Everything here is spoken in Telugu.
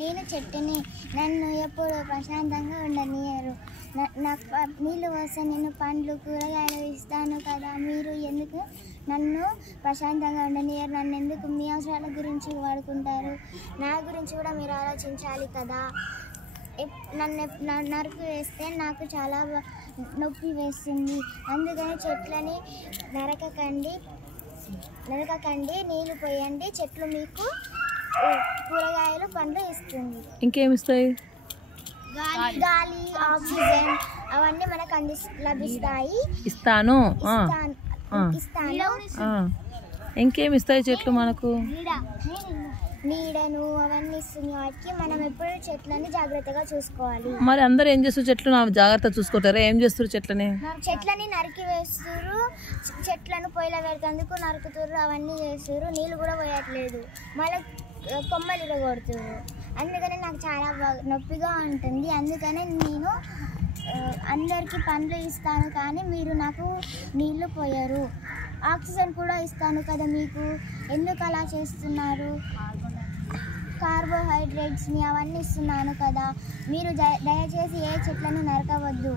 నేను చెట్టుని నన్ను ఎప్పుడు ప్రశాంతంగా ఉండనియరు. నాకు నీళ్ళు వస్తే నేను పండ్లు కూరగాయలు ఇస్తాను కదా, మీరు ఎందుకు నన్ను ప్రశాంతంగా ఉండనియరు? నన్ను ఎందుకు మీ అవసరాల గురించి వాడుకుంటారు? నా గురించి కూడా మీరు ఆలోచించాలి కదా. నన్ను నరికి వేస్తే నాకు చాలా నొప్పి వేస్తుంది. అందుకని చెట్లని నరకకండి, నీళ్ళు పోయండి. చెట్లు మీకు కూరగాయలు పండ్లు ఇస్తుంది. ఇంకేమిస్తాయి? గాలి, ఆక్సిజన్ అవన్నీ మనకు లభిస్తాయి. ఇస్తాను. ఇంకేమి ఇస్తాయి చెట్లు మనకు? నీడను అవన్నీ ఇస్తుంది. వాటికి మనం ఎప్పుడు చెట్లని జాగ్రత్తగా చూసుకోవాలి. మరి అందరు ఏం చేస్తారు? చెట్లు జాగ్రత్త చూసుకుంటారా? ఏం చేస్తారు? చెట్లని నరికి వేస్తారు, చెట్లను పొయ్యిలో పెడతందుకు నరుకుతారు, అవన్నీ చేస్తారు. నీళ్ళు కూడా పోయట్లేదు, మళ్ళీ కొమ్మలు ఇరగొడుతారు. అందుకని నాకు చాలా నొప్పిగా ఉంటుంది. అందుకని నేను అందరికీ పండ్లు ఇస్తాను కానీ మీరు నాకు నీళ్లు పోయరు. ఆక్సిజన్ కూడా ఇస్తాను కదా, మీకు ఎందుకు అలా చేస్తున్నారు? కార్బోహైడ్రేట్స్ని అవన్నీ ఇస్తున్నాను కదా, మీరు దయచేసి ఏ చెట్లను నరకవద్దు.